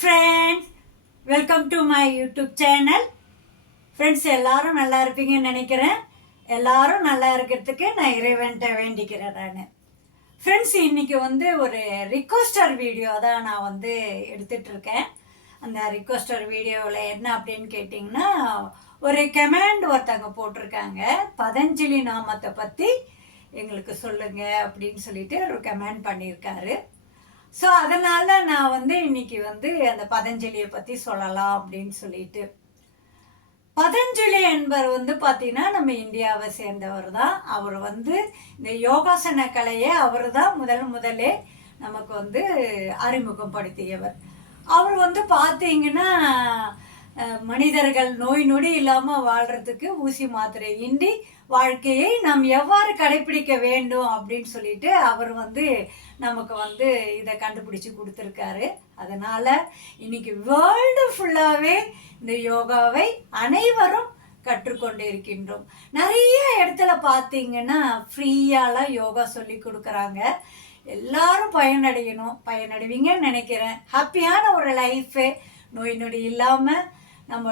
friends, welcome to my YouTube channel. Friends, எல்லாரும் நல்லா இருப்பீங்கன்னு நினைக்கிறேன். எல்லாரும் நல்லா இருக்கிறதுக்கு நான் இறைவன்கிட்ட வேண்டிக்கிறேன் நான். ஃப்ரெண்ட்ஸ், இன்னைக்கு ஒரு ரிக்வெஸ்டர் வீடியோ தான் நான் எடுத்துட்டு இருக்கேன். அந்த ரிக்வெஸ்டர் வீடியோவில் என்ன அப்படின்னு கேட்டிங்கன்னா, ஒரு கமெண்ட் ஒருத்தங்க போட்டிருக்காங்க, பதஞ்சலி நாமத்தை பற்றி எங்களுக்கு சொல்லுங்க அப்படின்னு சொல்லிட்டு ஒரு கமெண்ட் பண்ணியிருக்காரு. ஸோ அதனால் நான் இன்னைக்கு அந்த பதஞ்சலியை பற்றி சொல்லலாம் அப்படின்னு சொல்லிட்டு. பதஞ்சலி என்பவர் பார்த்தீங்கன்னா நம்ம இந்தியாவை சேர்ந்தவர் தான். அவர் இந்த யோகாசன கலையை அவர் தான் முதலே நமக்கு அறிமுகப்படுத்தியவர். அவர் பார்த்தீங்கன்னா மனிதர்கள் நோய் நொடி இல்லாமல் வாழ்கிறதுக்கு ஊசி மாத்திரை இன்றி வாழ்க்கையை நாம் எவ்வாறு கடைபிடிக்க வேண்டும் அப்படின்னு சொல்லிட்டு அவர் நமக்கு இதை கண்டுபிடிச்சி கொடுத்துருக்காரு. அதனால் இன்னைக்கு வேர்ல்டு ஃபுல்லாகவே இந்த யோகாவை அனைவரும் கற்றுக்கொண்டு இருக்கின்றோம். நிறைய இடத்துல பார்த்தீங்கன்னா ஃப்ரீயாலாம் யோகா சொல்லி கொடுக்குறாங்க. எல்லாரும் பயனடைவீங்கன்னு நினைக்கிறேன். ஹாப்பியான ஒரு லைஃபு, நோய் நொடி இல்லாமல் நம்ம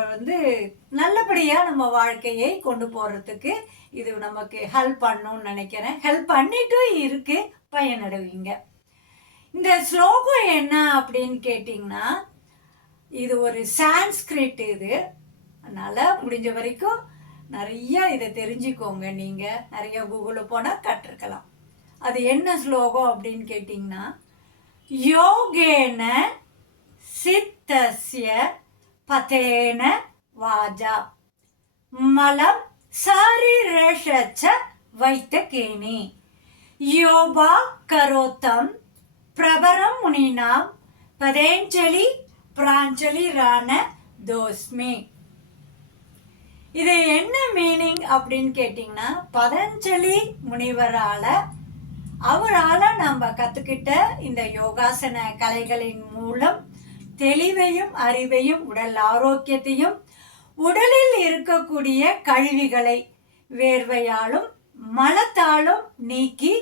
நல்லபடியாக நம்ம வாழ்க்கையை கொண்டு போகிறதுக்கு இது நமக்கு ஹெல்ப் பண்ணணும்னு நினைக்கிறேன். ஹெல்ப் பண்ணிட்டும் இருக்கு, பயனடைவீங்க. இந்த ஸ்லோகம் என்ன அப்படின்னு கேட்டிங்கன்னா, இது ஒரு சான்ஸ்கிரிட் இது. அதனால் முடிஞ்ச வரைக்கும் நிறைய இதை தெரிஞ்சுக்கோங்க. நீங்கள் நிறைய கூகுளில் போனால் கற்றுக்கலாம். அது என்ன ஸ்லோகம் அப்படின்னு கேட்டிங்கன்னா, யோகேன சித்தஸ்ய பதேன வாஜா மலம் சாரிரஷச்ச வைத்தகேனி யோபா கரோத்தம் பிரபரம் முனினாம் பதஞ்சலி பிராஞ்சலி ராண தோஸ்மி. இது என்ன மீனிங் அப்படின்னு கேட்டிங்கன்னா, பதஞ்சலி முனிவரால் அவரால் நம்ம கற்றுக்கிட்ட இந்த யோகாசன கலைகளின் மூலம் தெளிவையும் அறிவையும் உடல் ஆரோக்கியத்தையும் உடலில் இருக்கக்கூடிய கழிவுகளை வேர்வையாலும் மலத்தாலும் நீக்கி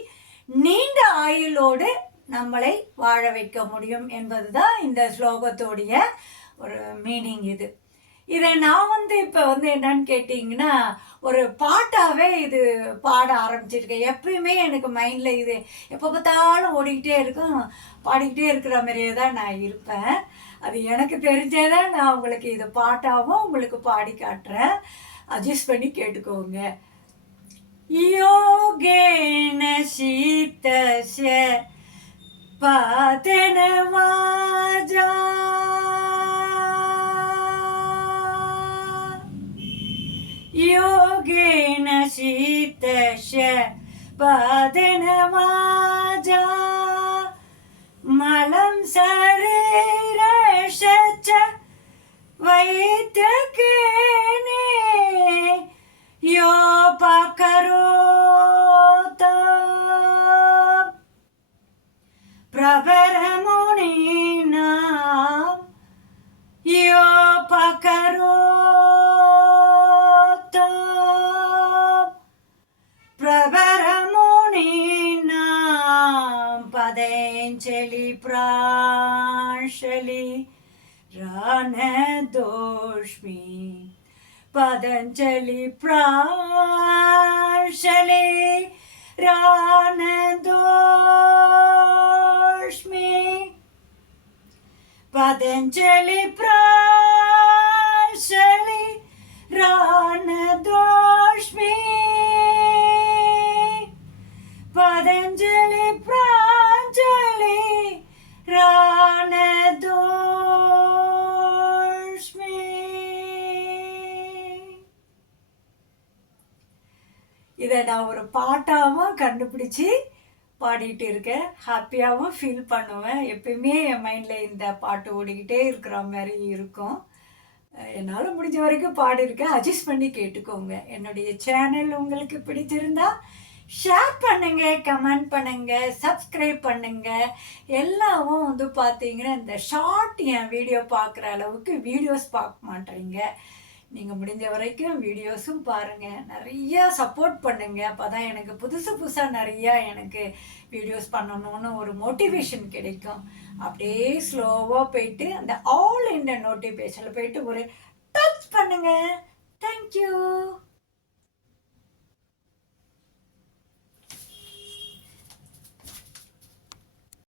நீண்ட ஆயுளோடு நம்மளை வாழ வைக்க முடியும் என்பதுதான் இந்த ஸ்லோகத்தோடைய ஒரு மீனிங். இதை நான் இப்போ என்னன்னு கேட்டிங்கன்னா, ஒரு பாட்டாகவே இது பாட ஆரம்பிச்சிருக்கேன். எப்பயுமே எனக்கு மைண்டில் இது எப்போ பார்த்தாலும் ஓடிக்கிட்டே இருக்கும், பாடிக்கிட்டே இருக்கிற மாதிரியே தான் நான் இருப்பேன். அது எனக்கு தெரிஞ்சதை நான் உங்களுக்கு இது பாட்டாகவும் உங்களுக்கு பாடி காட்டுறேன். அட்ஜஸ்ட் பண்ணி கேட்டுக்கோங்க. யோகேன சீதஸ்ய பதேன வாஜா யோகேன சீதஸ்ய பதேன வாஜா மலம் சரீரஷச்ச வைத்யகேனே யோபகரோதம் பிரபரமுனினாம் யோபகரோதம் பிரபரமுனினாம் பதஞ்சலி பிராஞ்சலி ராணதோஷ்மி பதஞ்சலி பிராஞ்சலி ராணதோஷ்மி பதஞ்சலி பிராஞ்சலி ராணதோஷ்மி பதஞ்சலி பிராஞ்சலி ராணதோஷ்மி. இதை நான் ஒரு பாட்டாகவும் கண்டுபிடிச்சி பாடிட்டு இருக்கேன். ஹாப்பியாகவும் ஃபீல் பண்ணுவேன். எப்பயுமே என் மைண்டில் இந்த பாட்டு ஓடிக்கிட்டே இருக்கிற மாதிரி இருக்கும். என்னால் முடிஞ்ச வரைக்கும் பாடியிருக்கேன். அட்ஜஸ்ட் பண்ணி கேட்டுக்கோங்க. என்னுடைய சேனல் உங்களுக்கு பிடிச்சிருந்தா ஷேர் பண்ணுங்க, கமெண்ட் பண்ணுங்க, சப்ஸ்கிரைப் பண்ணுங்க. எல்லாவும் பார்த்தீங்கன்னா இந்த ஷார்ட் என் வீடியோ பார்க்குற அளவுக்கு வீடியோஸ் பார்க்க மாட்டேறீங்க. நீங்கள் முடிஞ்ச வரைக்கும் வீடியோஸும் பாருங்கள், நிறையா சப்போர்ட் பண்ணுங்கள். அப்போ தான் எனக்கு புதுசாக நிறையா எனக்கு வீடியோஸ் பண்ணணும்னு ஒரு மோட்டிவேஷன் கிடைக்கும். அப்படியே ஸ்லோவாக போயிட்டு அந்த ஆல் இன் நோட்டிஃபிகேஷனில் போயிட்டு ஒரு டச் பண்ணுங்கள். தேங்க்யூ.